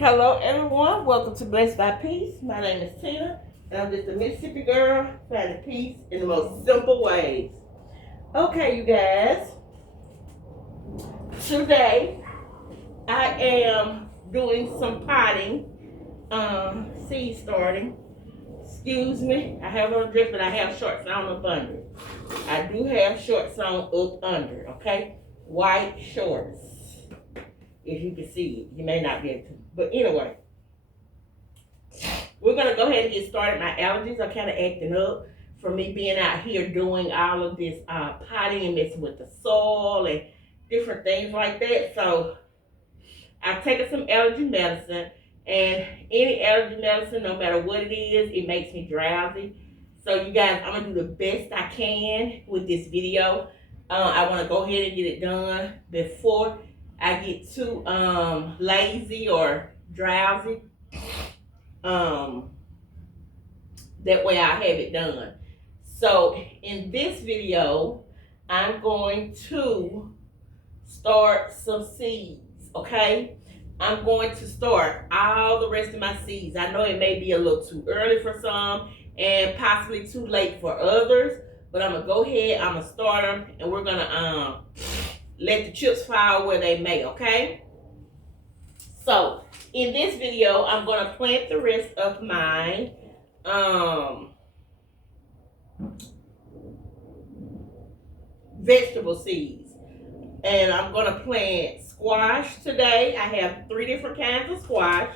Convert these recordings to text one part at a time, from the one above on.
Hello, everyone. Welcome to Blessed by Peace. My name is Tina, and I'm just a Mississippi girl finding peace in the most simple ways. Okay, you guys. Today, I am doing some potting, seed starting. Excuse me. I have on a dress, but I have shorts on up under. I do have shorts on up under. Okay, white shorts. If you can see it, you may not be able to. But anyway. We're going to go ahead and get started. My allergies are kind of acting up from me being out here doing all of this potting and messing with the soil and different things like that. So I've taken some allergy medicine, and any allergy medicine, no matter what it is, it makes me drowsy. So you guys, I'm going to do the best I can with this video. I want to go ahead and get it done before I get too lazy or drowsy. That way I have it done. So in this video, I'm going to start some seeds, okay? I'm going to start all the rest of my seeds. I know it may be a little too early for some and possibly too late for others, but I'm gonna go ahead, I'm gonna start them, and we're gonna let the chips fall where they may, okay? So in this video, I'm gonna plant the rest of my vegetable seeds, and I'm gonna plant squash today. I have 3 different kinds of squash.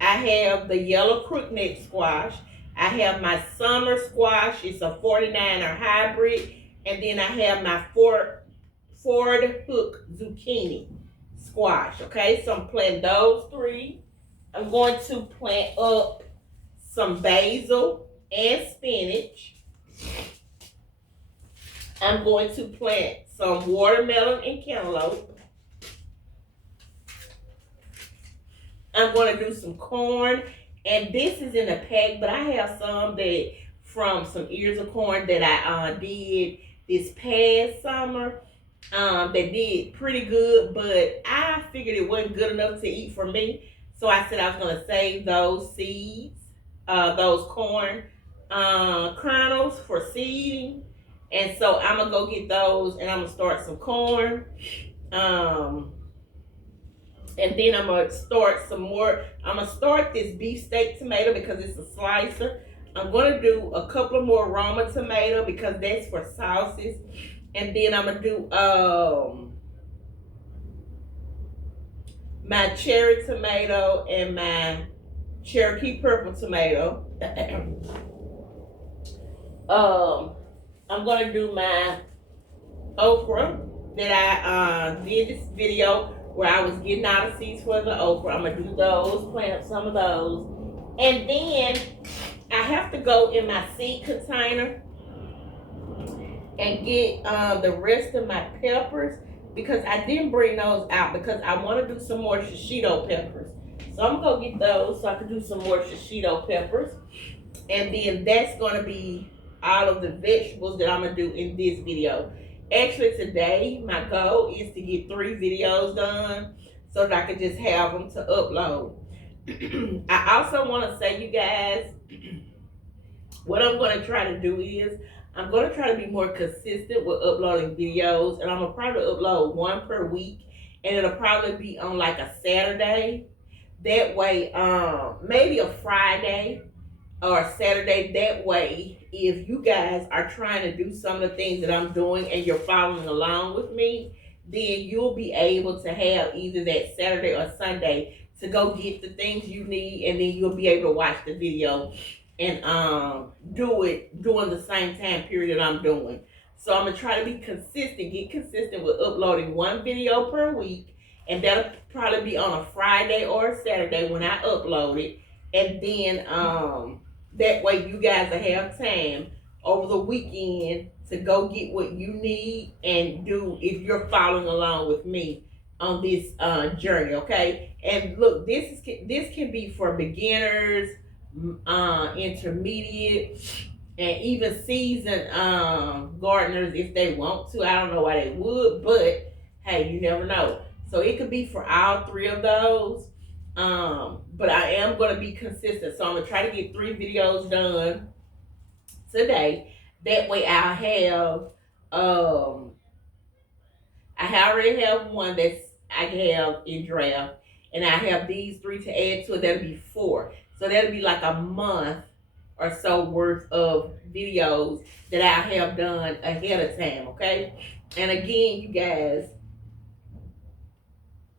I have the yellow crookneck squash. I have my summer squash. It's a 49er hybrid, and then I have my Ford Hook zucchini squash. Okay, so I'm planting those 3. I'm going to plant up some basil and spinach. I'm going to plant some watermelon and cantaloupe. I'm going to do some corn, and this is in a pack, but I have some that from some ears of corn that I did this past summer. They did pretty good, but I figured it wasn't good enough to eat for me, so I said I was going to save those seeds, those corn kernels for seeding. And so I'm going to go get those, and I'm going to start some corn. And then I'm going to start some more. I'm going to start this beefsteak tomato because it's a slicer. I'm going to do a couple of more Roma tomato because that's for sauces. And then I'm going to do my cherry tomato and my Cherokee purple tomato. I'm going to do my okra that I did this video where I was getting all the seeds for the okra. I'm going to do those, plant up some of those. And then I have to go in my seed container and get the rest of my peppers because I didn't bring those out because I want to do some more shishito peppers. So I'm going to go get those so I can do some more shishito peppers. And then that's going to be all of the vegetables that I'm going to do in this video. Actually, today, my goal is to get 3 videos done so that I can just have them to upload. I also want to say, you guys, what I'm going to try to do is I'm going to try to be more consistent with uploading videos, and I'm going to probably upload 1 per week, and it'll probably be on like a Saturday. That way, maybe a Friday or a Saturday. That way, if you guys are trying to do some of the things that I'm doing and you're following along with me, then you'll be able to have either that Saturday or Sunday to go get the things you need, and then you'll be able to watch the video and do it during the same time period that I'm doing. So I'm gonna try to be consistent, get consistent with uploading 1 video per week, and that'll probably be on a Friday or a Saturday when I upload it. And then that way you guys will have time over the weekend to go get what you need and do if you're following along with me on this journey, okay? And look, this can be for beginners, intermediate, and even seasoned gardeners if they want to. I don't know why they would, but hey, you never know. So it could be for all 3 of those. But I am gonna be consistent. So I'm gonna try to get 3 videos done today. That way I already have one that's I have in draft, and I have these 3 to add to it. That'll be 4. So that'll be like a month or so worth of videos that I have done ahead of time. Okay, and again, you guys,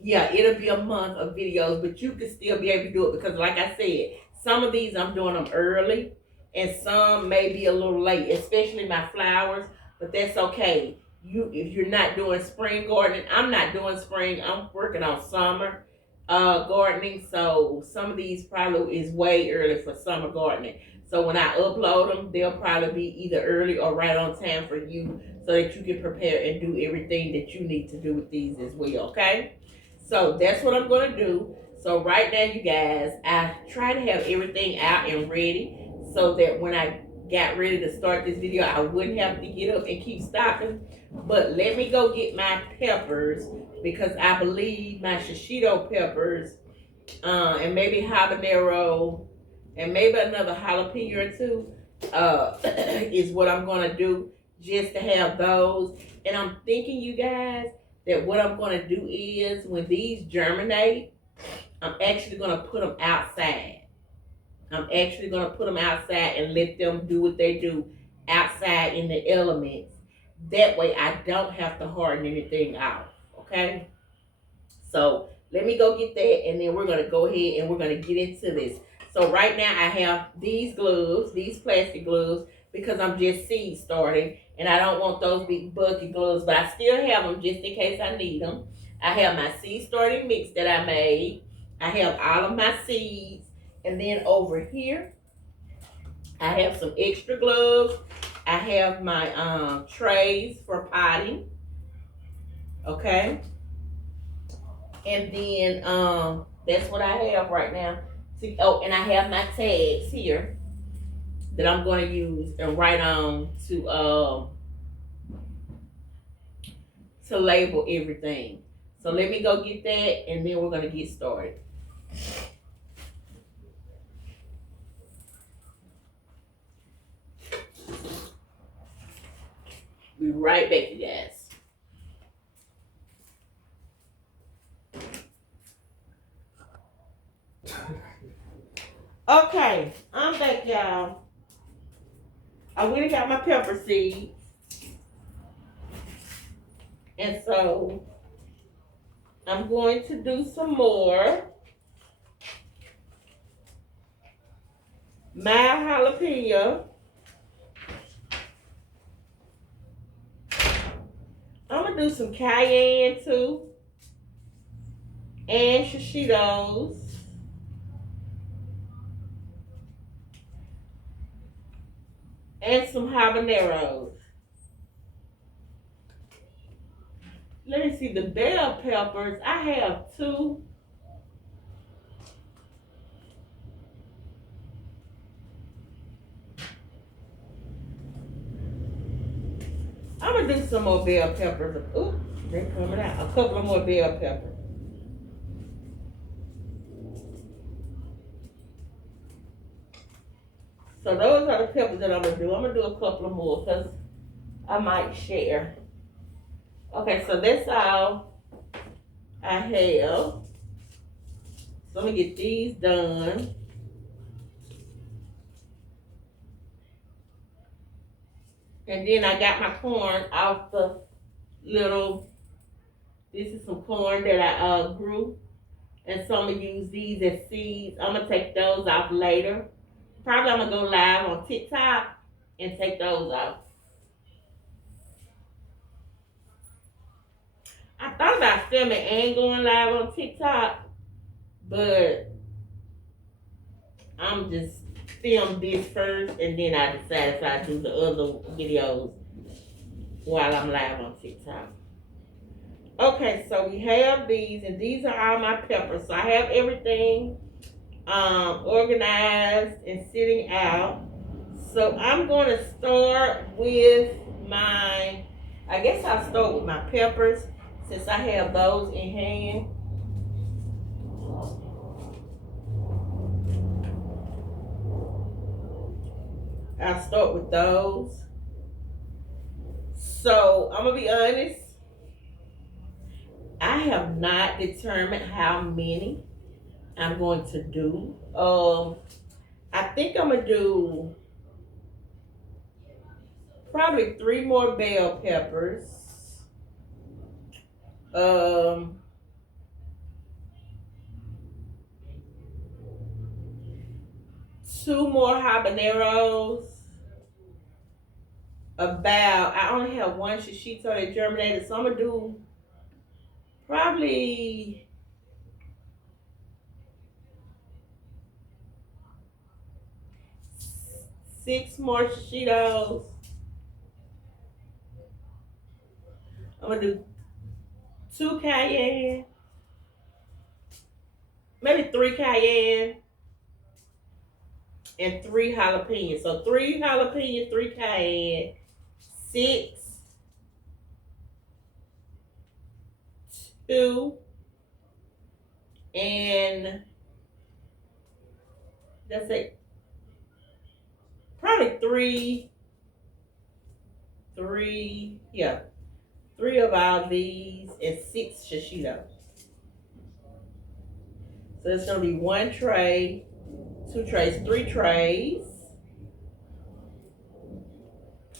yeah, it'll be a month of videos, but you can still be able to do it because, like I said, some of these I'm doing them early, and some may be a little late, especially my flowers. But that's okay. If you're not doing spring gardening, I'm not doing spring. I'm working on summer gardening, so some of these probably is way early for summer gardening. So when I upload them, they'll probably be either early or right on time for you, so that you can prepare and do everything that you need to do with these as well. Okay. So that's what I'm gonna do. So right now, you guys, I try to have everything out and ready so that when I got ready to start this video, I wouldn't have to get up and keep stopping. But let me go get my peppers because I believe my shishito peppers and maybe habanero and maybe another jalapeno or two is what I'm gonna do just to have those. And I'm thinking, you guys, that what I'm going to do is when these germinate, I'm actually going to put them outside. I'm actually going to put them outside and let them do what they do outside in the elements. That way I don't have to harden anything out. Okay? So let me go get that, and then we're going to go ahead and we're going to get into this. So right now I have these gloves, these plastic gloves, because I'm just seed starting, and I don't want those big bulky gloves, but I still have them just in case I need them. I have my seed starting mix that I made. I have all of my seeds, and then over here I have some extra gloves. I have my trays for potting. Okay, and then that's what I have right now. See, oh, and I have my tags here that I'm going to use and write on to label everything. So let me go get that, and then we're going to get started. Be right back, you guys. Okay, I'm back, y'all. I went and got my pepper seeds. And so I'm going to do some more mild jalapeno. I'm going to do some cayenne too. And shishitos. And some habaneros. Let me see, the bell peppers, I have 2. I'm going to do some more bell peppers. Ooh, they're coming out. A couple of more bell peppers. So those are the peppers that I'm going to do. I'm going to do a couple of more because I might share. Okay, so that's all I have. So let me get these done. And then I got my corn off the little, this is some corn that I grew. And so I'm going to use these as seeds. I'm going to take those off later. Probably I'm going to go live on TikTok and take those off. I thought about filming and going live on TikTok, but I'm just film this first, and then I decide if I do the other videos while I'm live on TikTok. Okay, so we have these, and these are all my peppers. So I have everything organized and sitting out. So I'm going to start with I guess I'll start with my peppers since I have those in hand. I'll start with those. So I'm gonna be honest. I have not determined how many I'm going to do. I think I'm gonna do probably 3 more bell peppers. Um, 2 more habaneros. I only have one shishito that germinated, so I'm gonna do probably 6 more shishitos. I'm gonna do 2 cayenne, maybe 3 cayenne, and 3 jalapenos. So 3 jalapenos, 3 cayenne, 6, 2, and that's it. Probably yeah, 3 of all these and 6 shishitos. So it's gonna be 1 tray, 2 trays, 3 trays.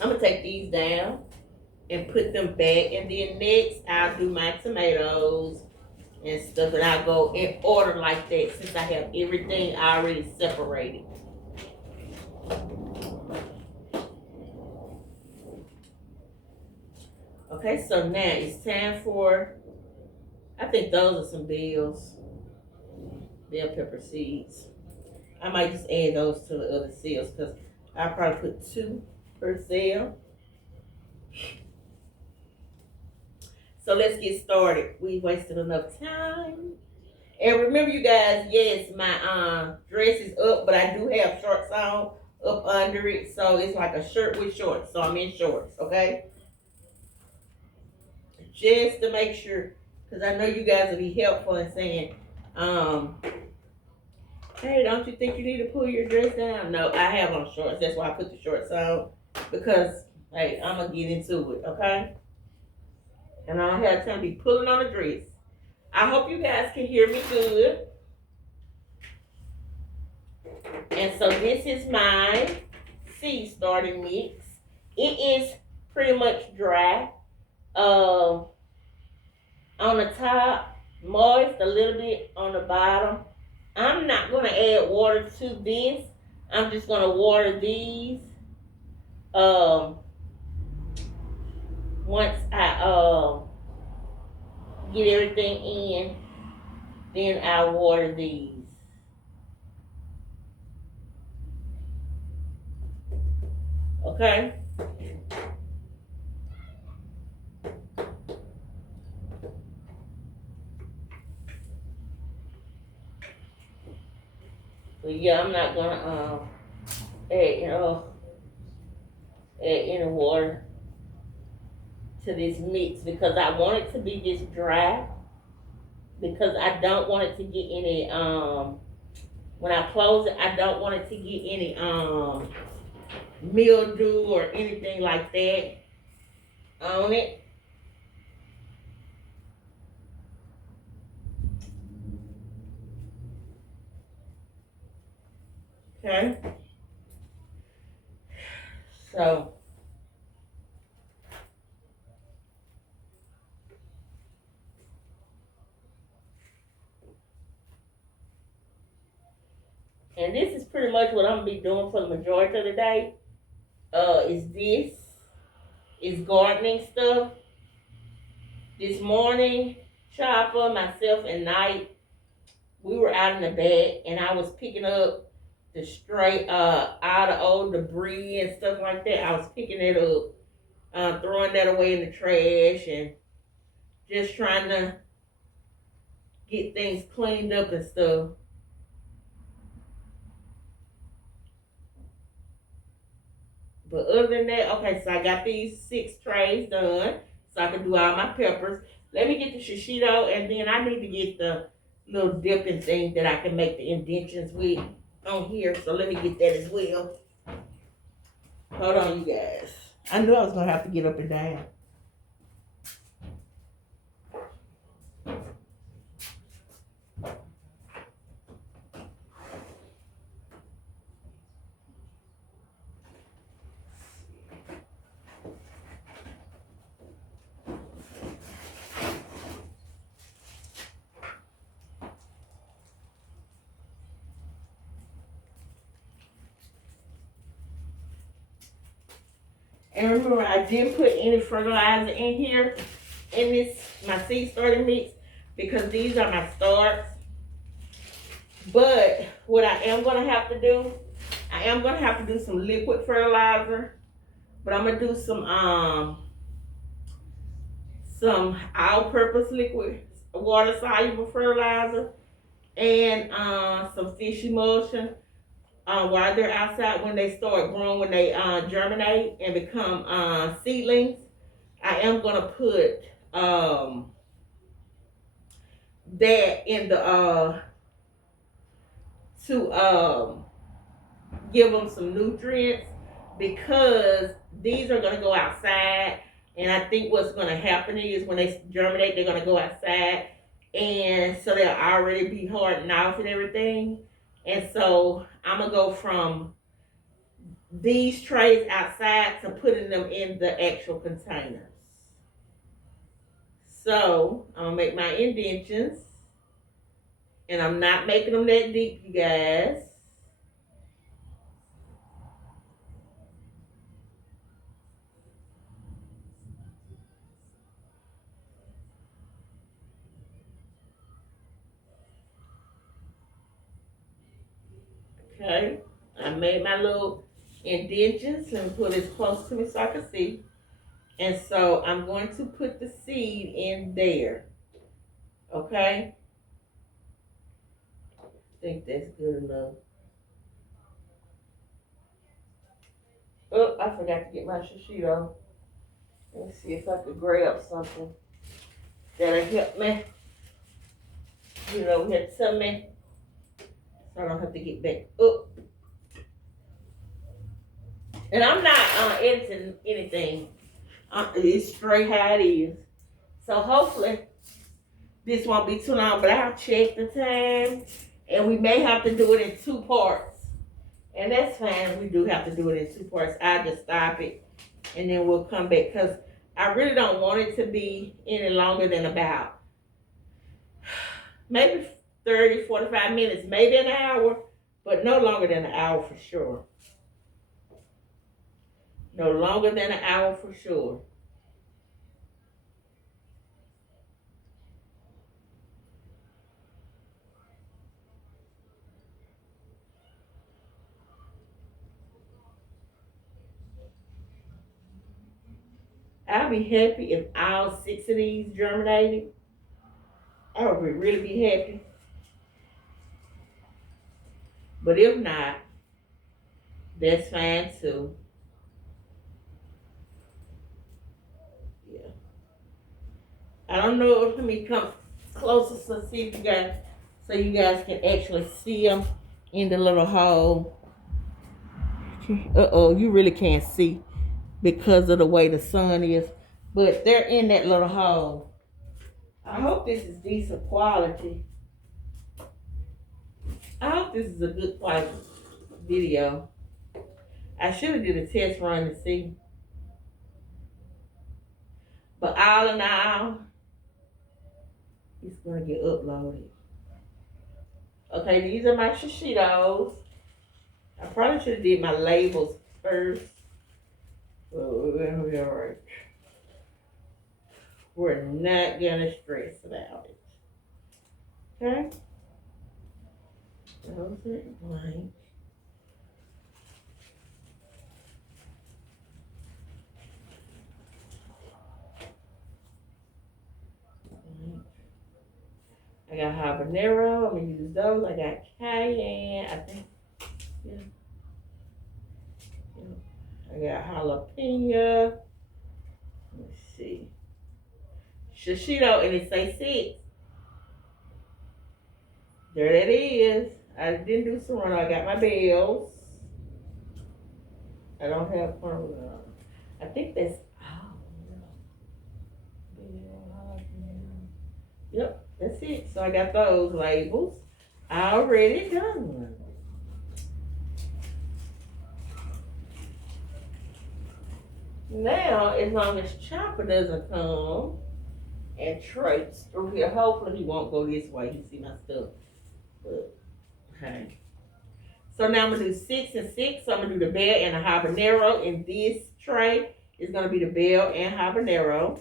I'm gonna take these down and put them back, and then next I'll do my tomatoes and stuff, and I'll go in order like that since I have everything already separated. Okay, so now it's time for, I think those are some bell pepper seeds. I might just add those to the other seeds because I'll probably put 2 per cell. So let's get started. We wasted enough time. And remember, you guys, yes, my dress is up, but I do have shorts on up under it. So it's like a shirt with shorts. So I'm in shorts, okay? Just to make sure, because I know you guys will be helpful in saying, hey, don't you think you need to pull your dress down? No, I have on shorts. That's why I put the shorts on. Because, hey, I'm going to get into it, okay? And I don't have time to be pulling on the dress. I hope you guys can hear me good. And so this is my seed starting mix. It is pretty much dry. On the top, moist a little bit on the bottom. I'm not going to add water to this. I'm just going to water these. Once I get everything in, then I'll water these. Okay? So yeah, I'm not gonna add any water to this mix because I want it to be this dry, because I don't want it to get any when I close it, I don't want it to get any mildew or anything like that on it. Okay. So and this is pretty much what I'm gonna be doing for the majority of the day. Is gardening stuff. This morning, Chopper, myself, and Knight, we were out in the back, and I was picking up the stray out of old debris and stuff like that. I was picking it up, throwing that away in the trash, and just trying to get things cleaned up and stuff. But other than that, okay, so I got these 6 trays done, so I can do all my peppers. Let me get the shishito, and then I need to get the little dipping thing that I can make the indentions with on here. So let me get that as well. Hold on, you guys. I knew I was gonna have to get up and down. And remember, I didn't put any fertilizer in here in this my seed starting mix because these are my starts. But what I am gonna have to do, I am gonna have to do some liquid fertilizer, but I'm gonna do some all-purpose liquid water soluble fertilizer and some fish emulsion while they're outside when they start growing, when they germinate and become seedlings. I am gonna put that in the to give them some nutrients because these are gonna go outside, and I think what's gonna happen is when they germinate, they're gonna go outside, and so they'll already be hardened off and everything. And so I'm gonna go from these trays outside to putting them in the actual containers. So I'm gonna make my indentions, and I'm not making them that deep, you guys. Okay, I made my little indentions. Let me put this close to me so I can see. And so I'm going to put the seed in there. Okay, I think that's good enough. Oh, I forgot to get my shishito. Let me see if I could grab something that'll help me. You know, help some me so I don't have to get back up. And I'm not editing anything. It's straight how it is. So hopefully this won't be too long, but I'll check the time. And we may have to do it in 2 parts. And that's fine. We do have to do it in 2 parts. I'll just stop it and then we'll come back because I really don't want it to be any longer than about maybe 30, 45 minutes, maybe an hour, but no longer than an hour for sure. No longer than an hour for sure. I'll be happy if all 6 of these germinated. I would really be happy. But if not, that's fine too. Yeah. I don't know if let me come closer to see if you guys, so you guys can actually see them in the little hole. Uh-oh, you really can't see because of the way the sun is. But they're in that little hole. I hope this is decent quality. I hope this is a good quality video. I should have did a test run to see. But all in all, it's gonna get uploaded. Okay, these are my shishitos. I probably should have did my labels first. But we'll be alright. We're not gonna stress about it. Okay? Those are blank. I got habanero. I'm gonna use those. I got cayenne. I think. Yeah. I got jalapeno. Let's see. Shishito, and it say 6. There that is. I didn't do serrano. I got my bells. I don't have parmesan. I think that's oh no. Yep, that's it. So I got those labels already done. Now, as long as Chopper doesn't come and traipse through here, hopefully he won't go this way. He see my stuff. But hey. So now I'm gonna do 6 and 6. So I'm gonna do the bell and the habanero in this tray. It's gonna be the bell and habanero.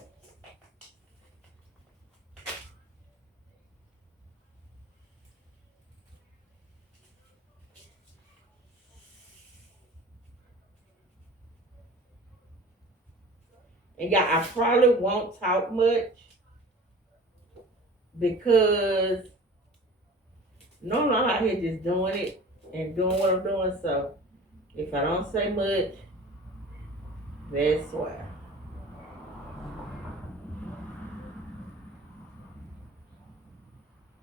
And yeah, I probably won't talk much because no, I'm out here just doing it and doing what I'm doing. So if I don't say much, that's why.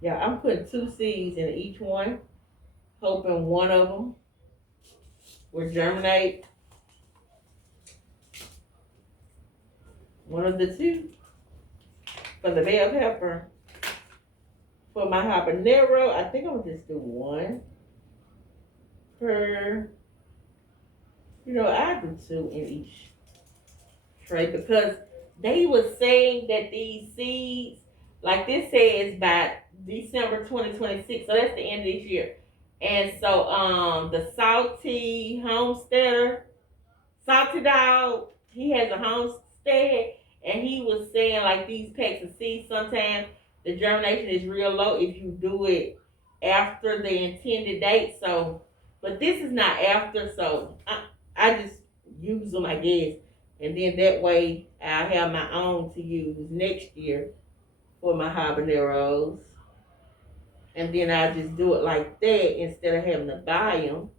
Yeah, I'm putting 2 seeds in each one, hoping one of them will germinate. One of the two for the bell pepper. For my habanero, I think I'm gonna just do one per. I do 2 in each tray because they were saying that these seeds, like this says by December 2026, so that's the end of this year. And so the Salty Dog, he has a homestead and he was saying like these packs of seeds sometimes the germination is real low if you do it after the intended date. So but this is not after, so I just use them I guess. And then that way I'll have my own to use next year for my habaneros. And then I just do it like that instead of having to buy them.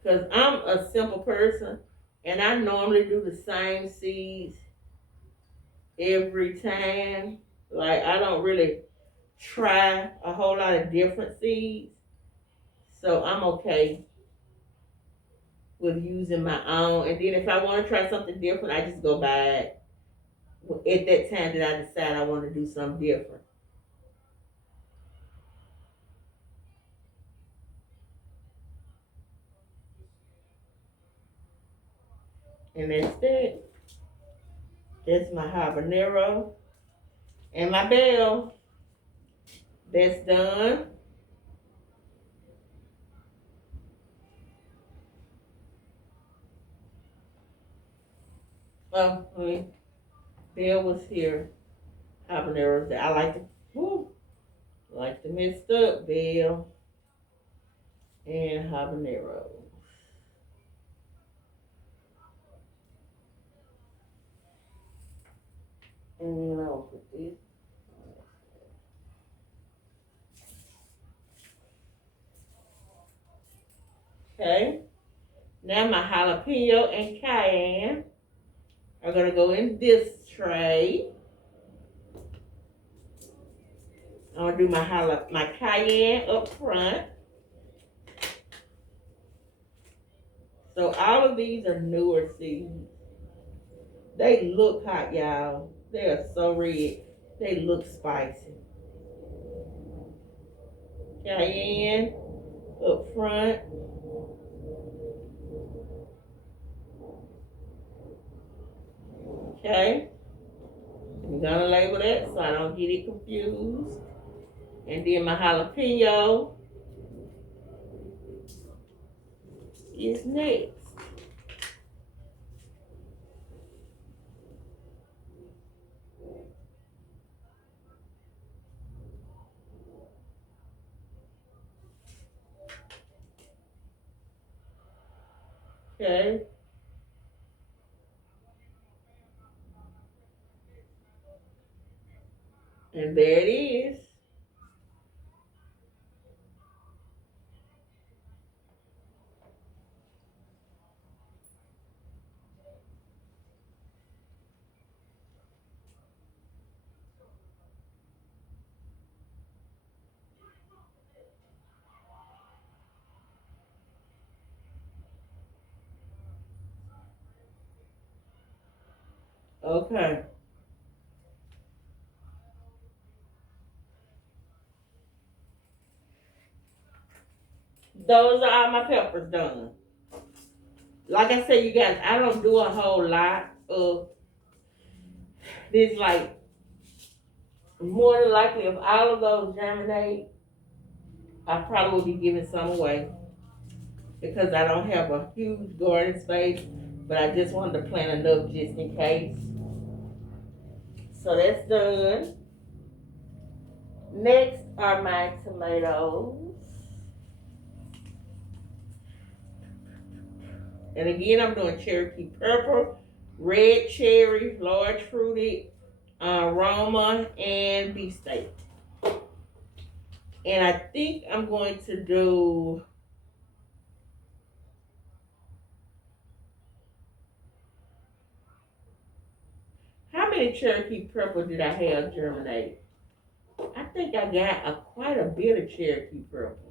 Because I'm a simple person and I normally do the same seeds every time. Like, I don't really try a whole lot of different seeds. So I'm okay with using my own. And then if I want to try something different, I just go buy it at that time that I decide I want to do something different. And that's it. That's my habanero and my bell. That's done. Wait. Bell was here. Habaneros that I like to mix up bell and habanero. And then I'll put this. Okay. Now my jalapeno and cayenne are gonna go in this tray. I'm gonna do my cayenne up front. So all of these are newer seeds. They look hot, y'all. They are so red. They look spicy. Cayenne up front. Okay. I'm gonna label that so I don't get it confused. And then my jalapeno is next. Okay. And there it is. Okay. Those are all my peppers done. Like I said, you guys, I don't do a whole lot of this. Like, more than likely, if all of those germinate, I probably will be giving some away because I don't have a huge garden space, but I just wanted to plant enough just in case. So that's done. Next are my tomatoes. And again, I'm doing Cherokee Purple, Red Cherry, Large Fruited, Roma, and Beefsteak. And I think I'm going to do, how many Cherokee Purple did I have germinate? I think I got quite a bit of Cherokee Purple.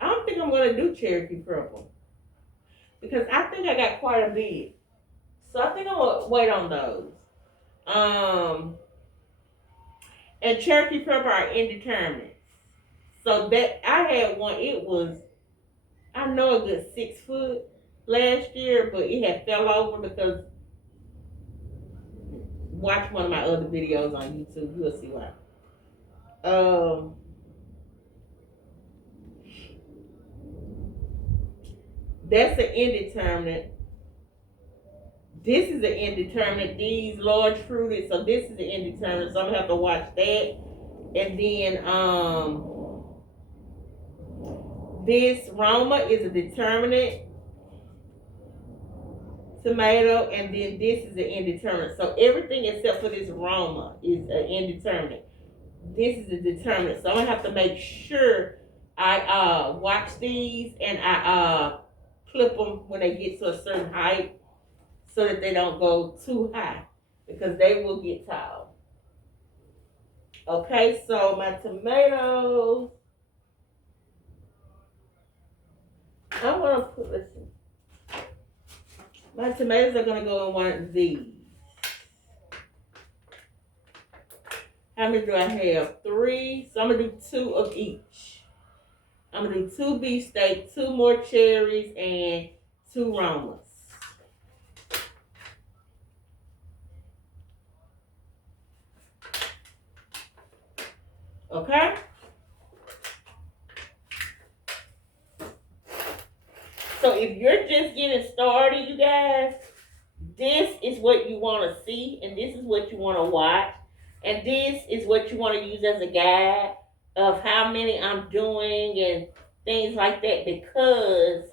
I don't think I'm going to do Cherokee Purple because I think I got quite a bit. So I think I'm going to wait on those. And Cherokee Purple are indeterminate. So that I had one, it was, I know, a good 6 foot last year, but it had fell over because, watch one of my other videos on YouTube, you'll see why. That's an indeterminate. This is an indeterminate. These large fruited, so this is an indeterminate. So I'm gonna have to watch that. And then this Roma is a determinate tomato, and then this is an indeterminate. So everything except for this Roma is an indeterminate. This is a determinate. So I'm gonna have to make sure I watch these and I clip them when they get to a certain height so that they don't go too high because they will get tall. Okay, so my tomatoes, I'm gonna put, let's see. My tomatoes are gonna go in one of these. How many do I have? 3. So I'm gonna do 2 of each. I'm gonna do 2 beefsteak, 2 more cherries, and 2 Romas. Okay? So if you're just getting started, you guys, this is what you want to see, and this is what you want to watch, and this is what you want to use as a guide of how many I'm doing and things like that, because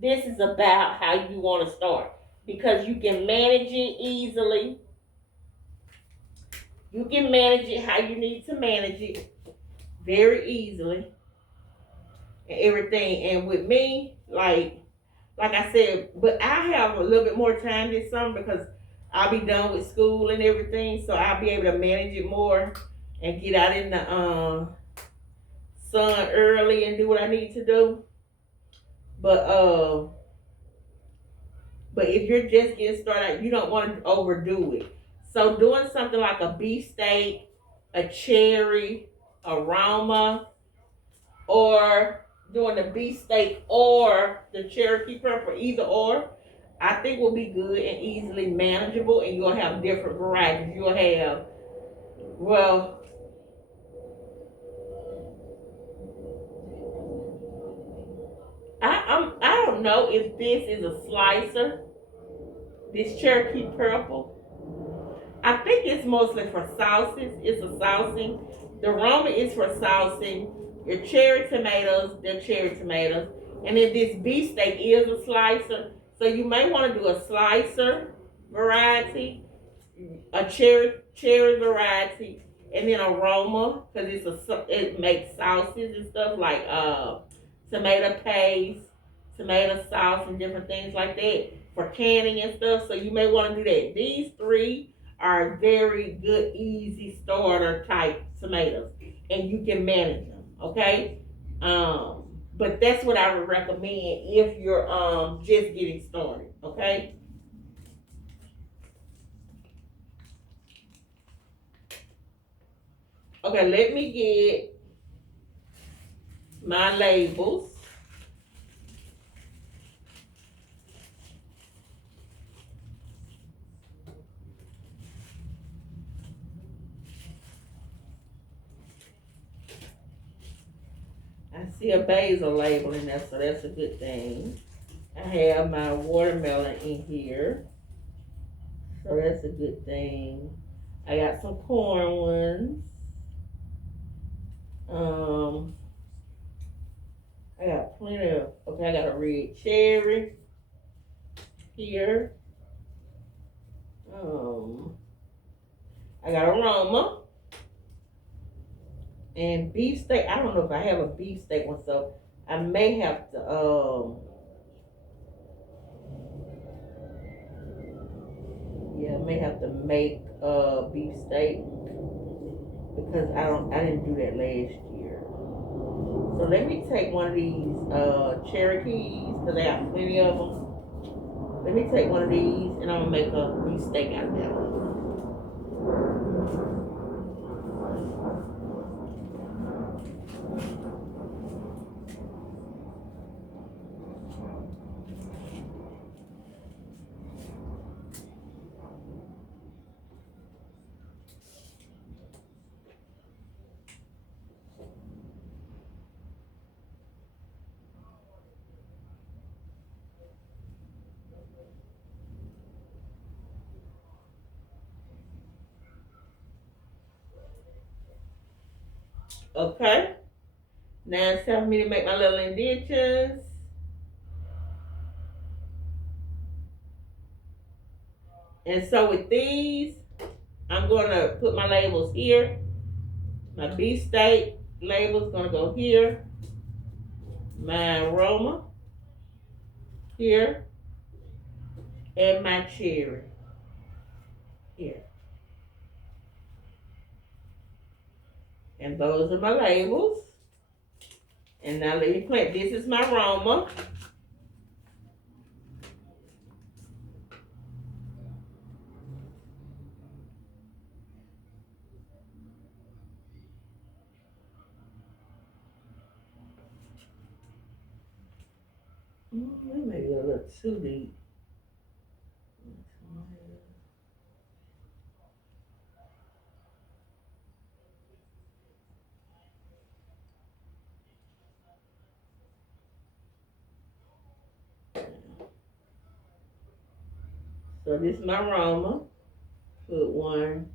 this is about how you want to start, because you can manage it easily. You can manage it how you need to manage it very easily and everything. And with me, like I said, but I have a little bit more time this summer because I'll be done with school and everything, so I'll be able to manage it more and get out in the sun early and do what I need to do. But if you're just getting started, you don't want to overdo it. So doing something like a beefsteak, a cherry, a Roma, or doing the beefsteak or the Cherokee Purple, either or, I think will be good and easily manageable, and you'll have different varieties. You'll have, well, I don't know if this is a slicer, this Cherokee Purple. I think it's mostly for sauces. It's a saucing. The Roma is for saucing. Your cherry tomatoes, they're cherry tomatoes. And then this beefsteak is a slicer. So you may want to do a slicer variety, a cherry variety, and then a Roma, because it makes sauces and stuff like tomato paste, tomato sauce, and different things like that for canning and stuff. So you may want to do that. These 3 are very good, easy starter type tomatoes, and you can manage them. Okay, but that's what I would recommend if you're just getting started. Okay, Okay, let me get my labels. I see a basil label in there, so that's a good thing. I have my watermelon in here, so that's a good thing. I got some corn ones. Um, I got plenty of, okay, I got a red cherry here. I got aroma and beefsteak. I don't know if I have a beefsteak one, so I may have to, yeah, I may have to make beefsteak because I didn't do that last year. So let me take one of these Cherokees because I got plenty of them. Let me take one of these and I'm gonna make a beefsteak out of that one. Okay. Now it's time for me to make my little indentions. And so with these, I'm gonna put my labels here. My beefsteak label is gonna go here. My aroma here. And my cherry here. And those are my labels. And now let me plant. This is my aroma. That may be a little too deep. So this is my aroma. Put 1,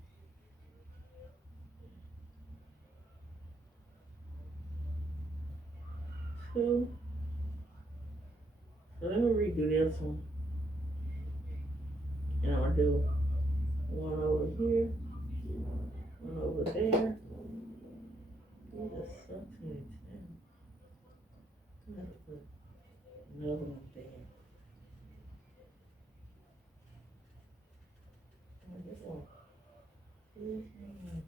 2. So let me redo this one. And I'm gonna do one over here, one over there. There's something another one there. This one.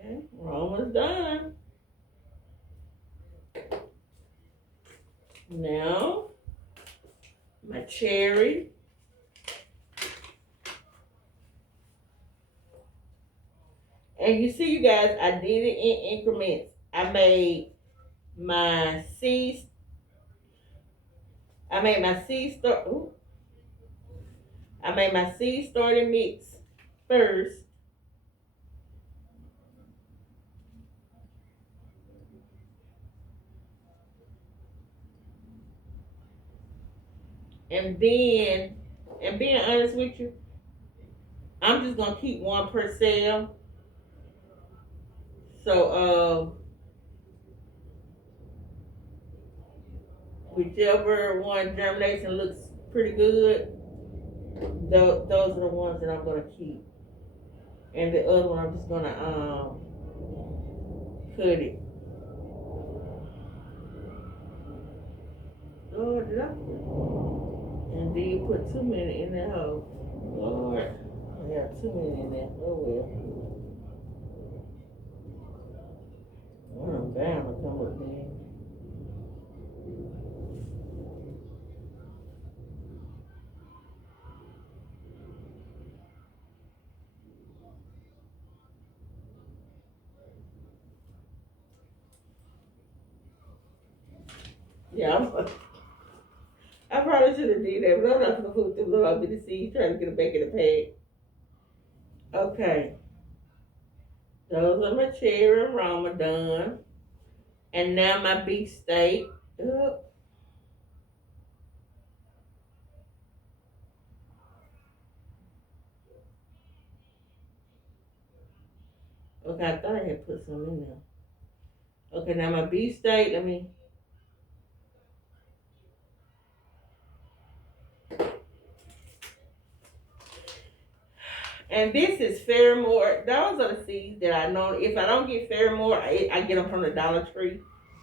Okay, we're almost done. Now, my cherry. And you see, you guys, I did it in increments. I made my seeds. I made my seed start. Ooh, I made my seed starter mix first. And then, and being honest with you, I'm just gonna keep one per cell. So whichever one germination looks pretty good, those are the ones that I'm gonna keep. And the other one I'm just gonna cut it. Lord, did I? And then you put too many in that hole. Lord, I got too many in there. Oh well. Well, I'm bound to come up there. Yeah, I probably should have did that, but I'm not gonna put them little bitty seeds trying to get them back in the bag. Okay, those are my cherry and Ramadan, and now my beef steak. Oh, okay, I thought I had put some in there. Okay, now my beef steak. Let me. And this is Fairmore. Those are the seeds that I know. If I don't get Fairmore, I get them from the Dollar Tree.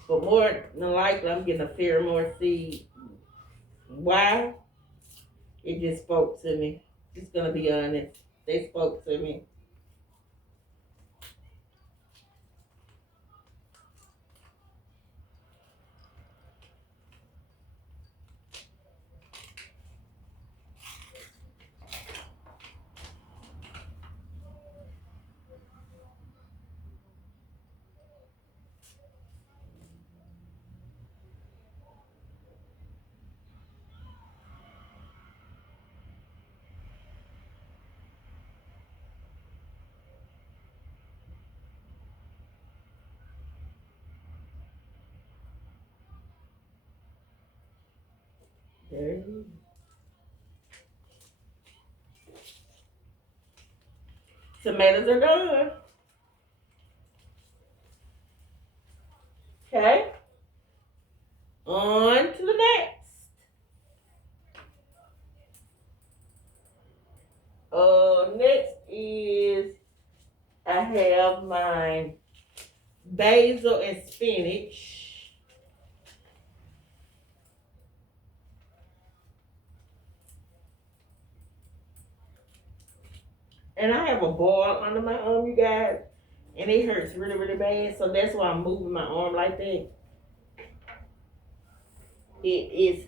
But more than likely, I'm getting a Fairmore seed. Why? It just spoke to me. Just gonna be honest. They spoke to me. There it is. Tomatoes are done. Okay. On to the next. Next is I have my basil and spinach. And I have a boil under my arm, you guys. And it hurts really, really bad. So that's why I'm moving my arm like that. It is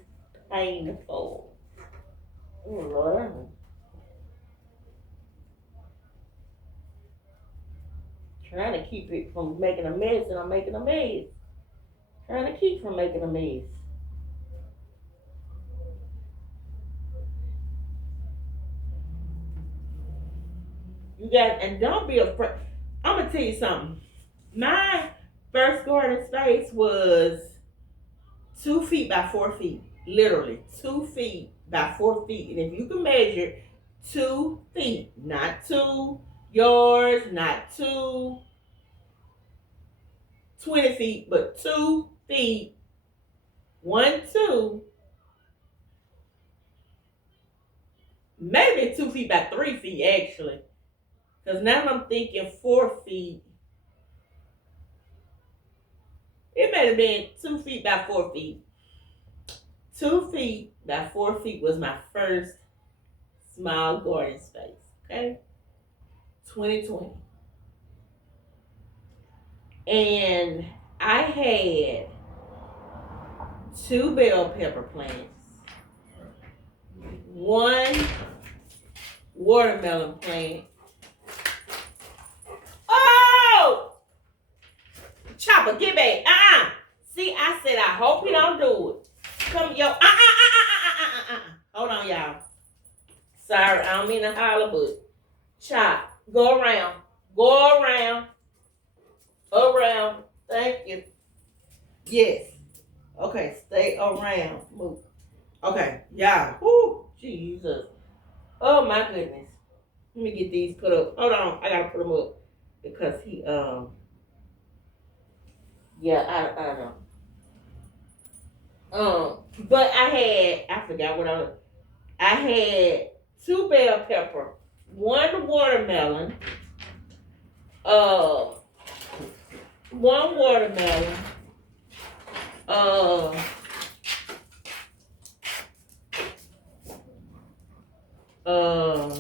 painful. Oh, Lord. Trying to keep it from making a mess, and I'm making a mess. Trying to keep from making a mess. You guys, and don't be afraid. I'm gonna tell you something. My first garden space was 2 feet by 4 feet, literally 2 feet by 4 feet. And if you can measure 2 feet, not 2 yards, not 20 feet, but 2 feet, 1, 2, maybe 2 feet by 3 feet actually. Because now I'm thinking 4 feet. It may have been 2 feet by 4 feet. 2 feet by 4 feet was my first small garden space. Okay, 2020, and I had 2 bell pepper plants, 1 watermelon plant. Oh, Chopper, get back! See, I said I hope he don't do it. Come, yo, Hold on, y'all. Sorry, I don't mean to holler, but Chop, go around, go around, around. Thank you. Yes. Okay, stay around. Move. Okay, y'all. Whoo, Jesus. Oh my goodness. Let me get these put up. Hold on, I gotta put them up because he yeah, I don't. But I forgot what I had 2 bell pepper, 1 watermelon, uh, 1 watermelon, uh, uh,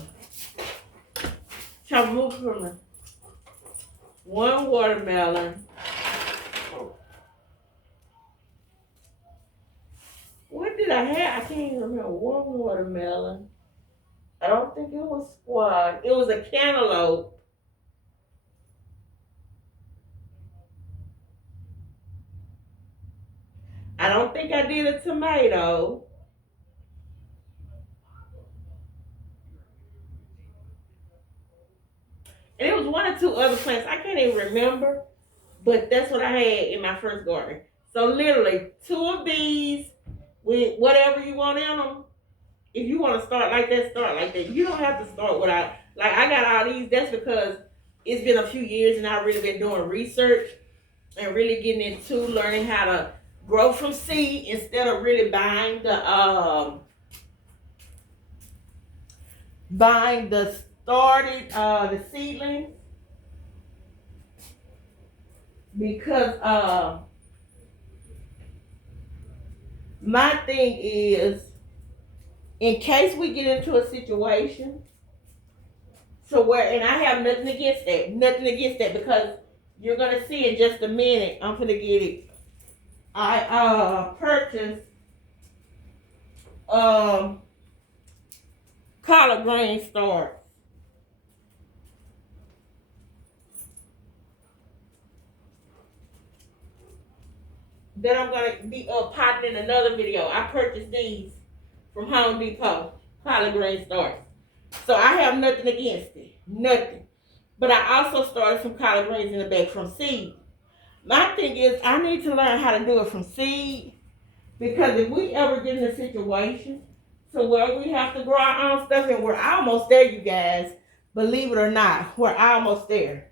chop move from the 1 watermelon. What did I have? I can't even remember. 1 watermelon. I don't think it was squash. It was a cantaloupe. I don't think I did a tomato. And it was one or two other plants. I can't even remember. But that's what I had in my first garden. So literally, two of these with whatever you want in them. If you want to start like that, start like that. You don't have to start without. Like I got all these. That's because it's been a few years and I've really been doing research and really getting into learning how to grow from seed instead of really buying the started the seedlings because my thing is in case we get into a situation so where and I have nothing against that because you're gonna see in just a minute. I'm gonna get it. I purchased um collard green starts that I'm gonna be potting in another video. I purchased these from Home Depot, collard green starts. So I have nothing against it, nothing. But I also started some collard greens in the bag from seed. My thing is, I need to learn how to do it from seed because if we ever get in a situation to where we have to grow our own stuff, and we're almost there, you guys, believe it or not, we're almost there.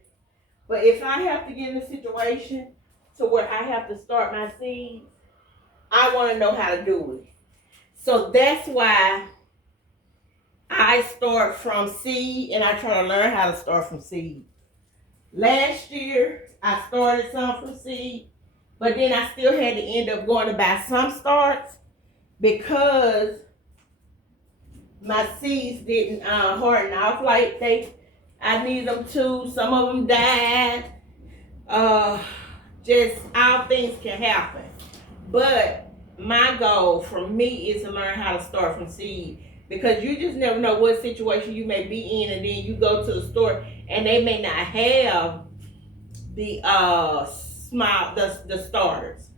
But if I have to get in a situation to where I have to start my seeds, I want to know how to do it. So that's why I start from seed and I try to learn how to start from seed. Last year, I started some from seed, but then I still had to end up going to buy some starts because my seeds didn't harden off like I needed them to. Some of them died. Uh, just all things can happen. But my goal for me is to learn how to start from seed because you just never know what situation you may be in, and then you go to the store and they may not have the the starters.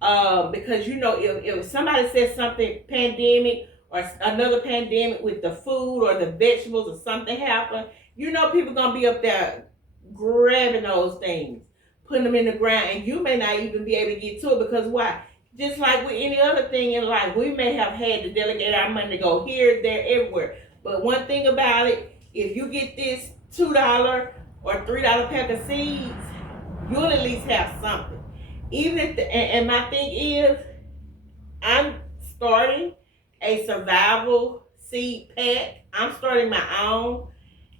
Because you know if somebody says something pandemic or another pandemic with the food or the vegetables or something happen, you know people gonna be up there grabbing those things, putting them in the ground, and you may not even be able to get to it because why? Just like with any other thing in life, we may have had to delegate our money to go here, there, everywhere. But one thing about it, if you get this $2 or $3 pack of seeds, you'll at least have something. Even if and my thing is, I'm starting a survival seed pack. I'm starting my own.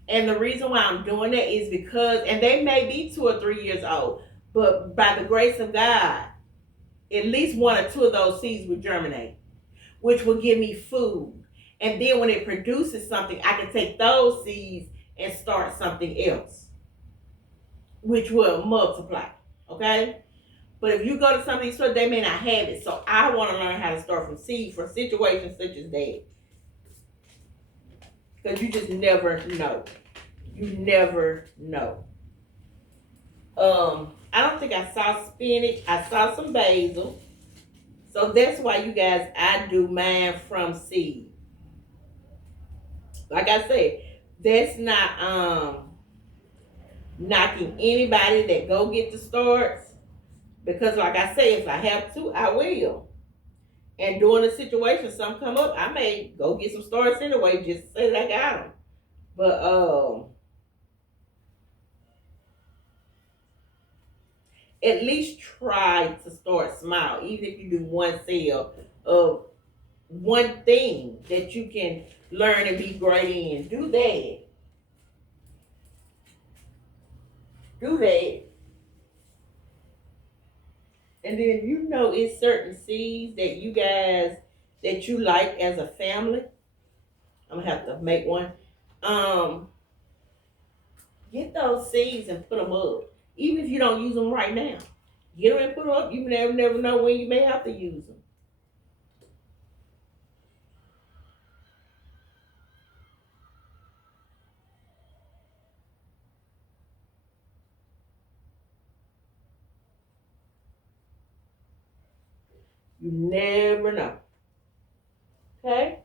And the reason why I'm doing that is because, and they may be 2 or 3 years old, but by the grace of God, at least one or two of those seeds will germinate, which will give me food. And then when it produces something, I can take those seeds and start something else, which will multiply. Okay? But if you go to some of these stores, they may not have it. So I want to learn how to start from seed for situations such as that. Because you just never know. You never know. I don't think I saw spinach. I saw some basil. So that's why you guys, I do mine from seed. Like I said, that's not knocking anybody that go get the starts. Because like I say, if I have to, I will. And during the situation, some come up, I may go get some starts anyway, just to say that I got them. But at least try to start small, even if you do one sale of one thing that you can learn and be great in. Do that. Do that. And then you know it's certain seeds that you guys that you like as a family. I'm gonna have to make one. Um, get those seeds and put them up. Even if you don't use them right now. Get them and put them up. You never know when you may have to use them. You never know. Okay?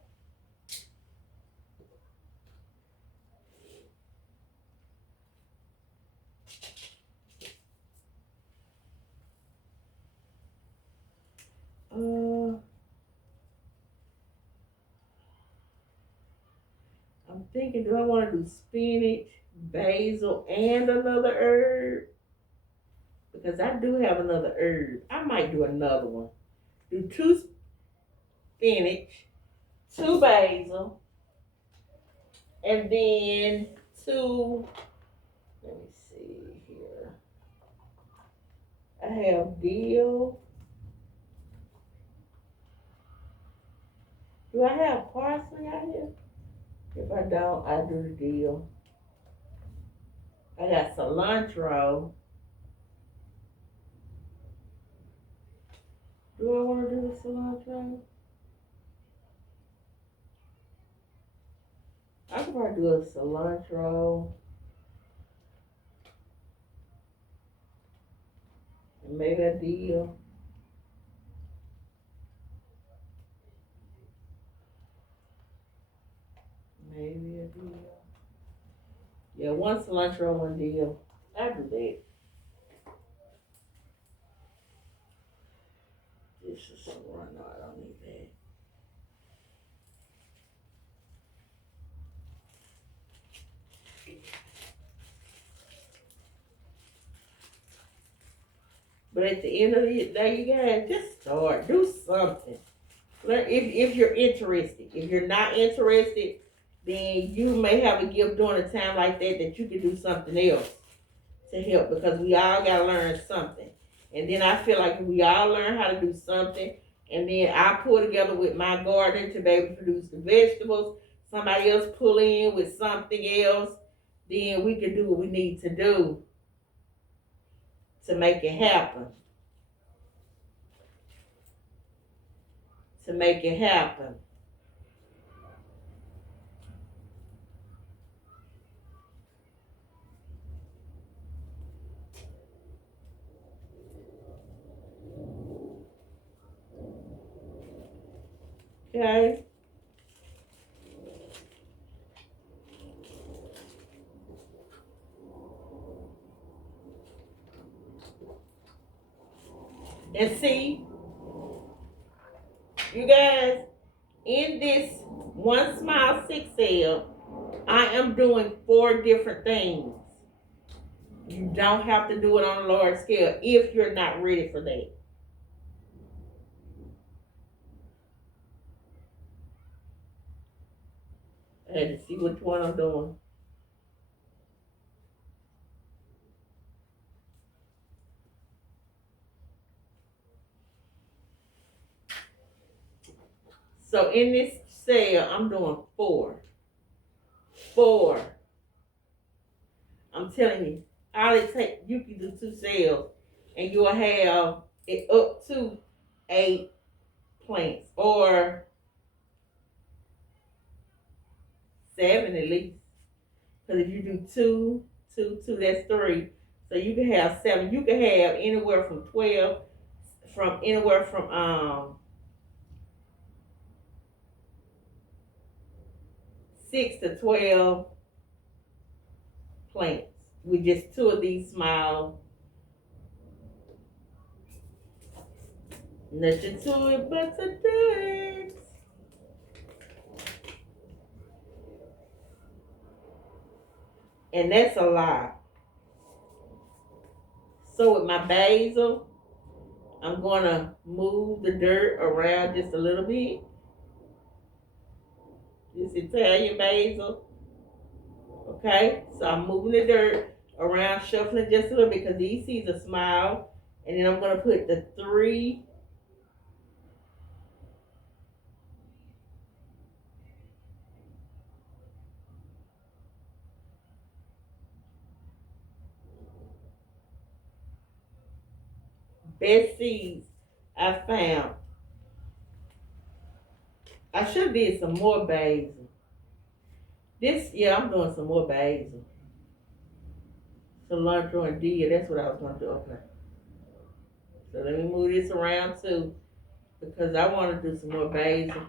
I'm thinking, do I want to do spinach, basil, and another herb? Because I do have another herb. I might do another one. Do two spinach, two basil, and then two, let me see here. I have dill. Do I have parsley out here? If I don't, I do the dill. I got cilantro. Do I want to do the cilantro? I could probably do a cilantro. And maybe a dill. Maybe a dill. Yeah, one cilantro, one dill. I do that. This is some run. No, I don't need that. But at the end of the day, you guys just start. Do something. If you're interested. If you're not interested, then you may have a gift during a time like that you can do something else to help, because we all gotta learn something. And then I feel like if we all learn how to do something, and then I pull together with my garden to be able to produce the vegetables, somebody else pull in with something else, then we can do what we need to do to make it happen. To make it happen. Okay? And see, you guys, in this one smile 6L, I am doing 4 different things. You don't have to do it on a large scale if you're not ready for that. I had to see which one I'm doing. So in this sale, I'm doing 4. 4. I'm telling you, all it take, you can do 2 sales and you'll have it up to 8 plants, or 7 at least. Because if you do 2, 2, 2, that's 3. So you can have 7. You can have anywhere from 12, from anywhere from 6 to 12 plants with just 2 of these small. Nothing to it but to do it. And that's a lot. So with my basil, I'm gonna move the dirt around just a little bit. This Italian basil. Okay, so I'm moving the dirt around, shuffling just a little bit because these seeds are small. And then I'm gonna put the 3 best seeds I found. I should have did some more basil. Yeah, I'm doing some more basil. Cilantro and dill, that's what I was gonna do. Okay. So let me move this around too. because I want to do some more basil.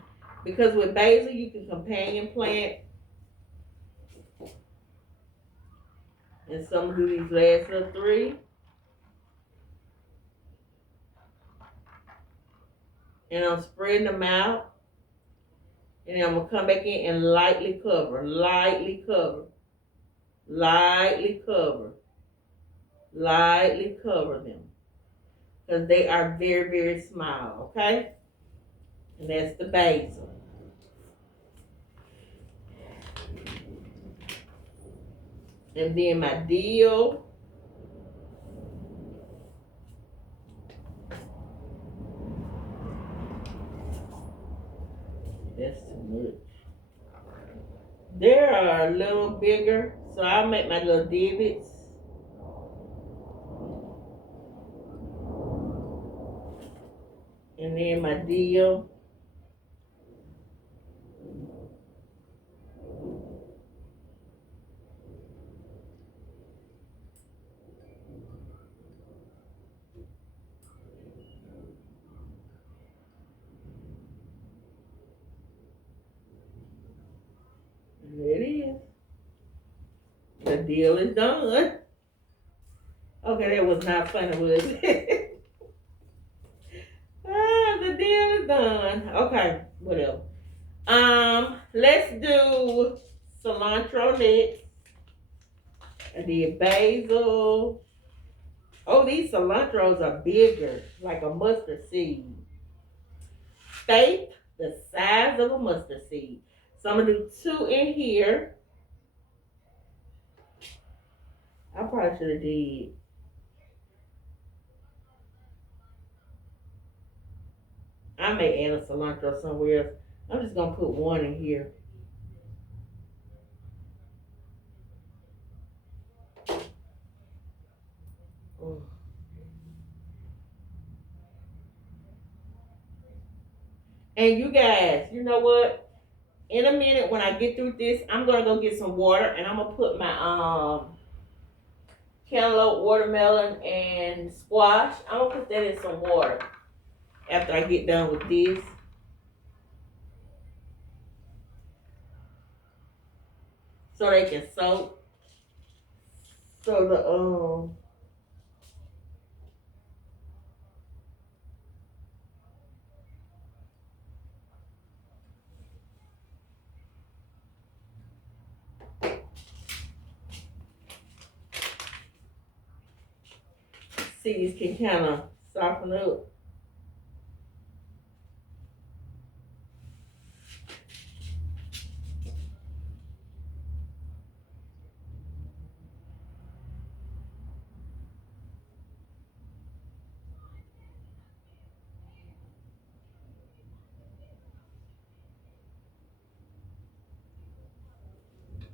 Because with basil, you can companion plant. And so I'm going to do these last little 3. And I'm spreading them out. And then I'm going to come back in and lightly cover, lightly cover, lightly cover, lightly cover them. Because they are very, very small, okay? And that's the basil. And then my dill. That's too much. They are a little bigger, so I'll make my little divots. And then my dill. There it is. The deal is done. Okay, that was not funny, was it? The deal is done. Okay, whatever. Let's do cilantro next. I did basil. Oh, these cilantros are bigger, like a mustard seed. Faith, the size of a mustard seed. So I'm gonna do 2 in here. I probably should have did. I may add a cilantro somewhere else. I'm just gonna put 1 in here. And you guys, you know what? In a minute, when I get through this, I'm gonna go get some water, and I'm gonna put my cantaloupe, watermelon, and squash. I'm gonna put that in some water after I get done with this. So they can soak. So the seeds can kind of soften up.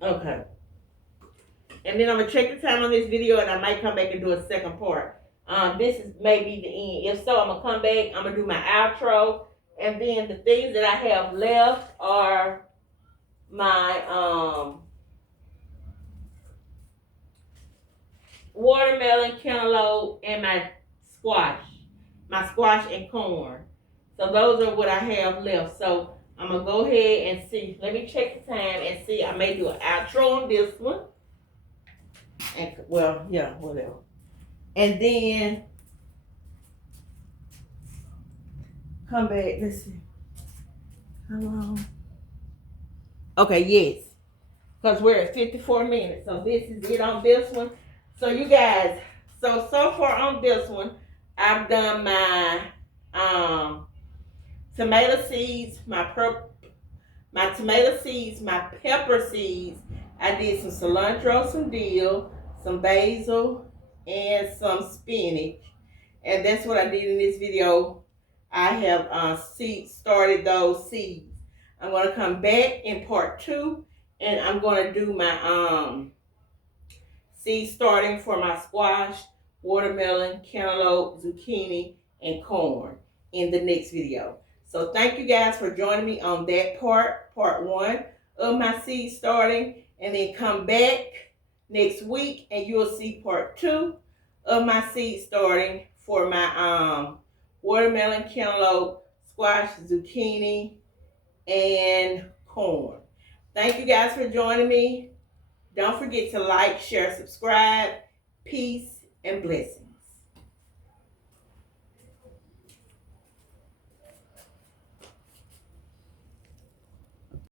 Okay. And then I'm gonna check the time on this video, and I might come back and do a second part. This is maybe the end. If so, I'm gonna come back. I'm gonna do my outro, and then the things that I have left are my watermelon, cantaloupe, and my squash and corn. So those are what I have left. So I'm gonna go ahead and see. Let me check the time and see. I may do an outro on this one. And well, yeah, whatever. And then come back. Let's see. How long? Okay, yes. Because we're at 54 minutes. So this is it on this one. So you guys, so far on this one, I've done my tomato seeds, my tomato seeds, my pepper seeds. I did some cilantro, some dill, some basil, and some spinach. And that's what I did in this video. I have started those seeds. I'm going to come back in part 2, and I'm going to do my seeds starting for my squash, watermelon, cantaloupe, zucchini, and corn in the next video. So thank you guys for joining me on that part 1 of my seed starting, and then come back next week and you'll see part 2 of my seed starting for my watermelon, cantaloupe, squash, zucchini, and corn. Thank you guys for joining me. Don't forget to like, share, subscribe. Peace and blessings.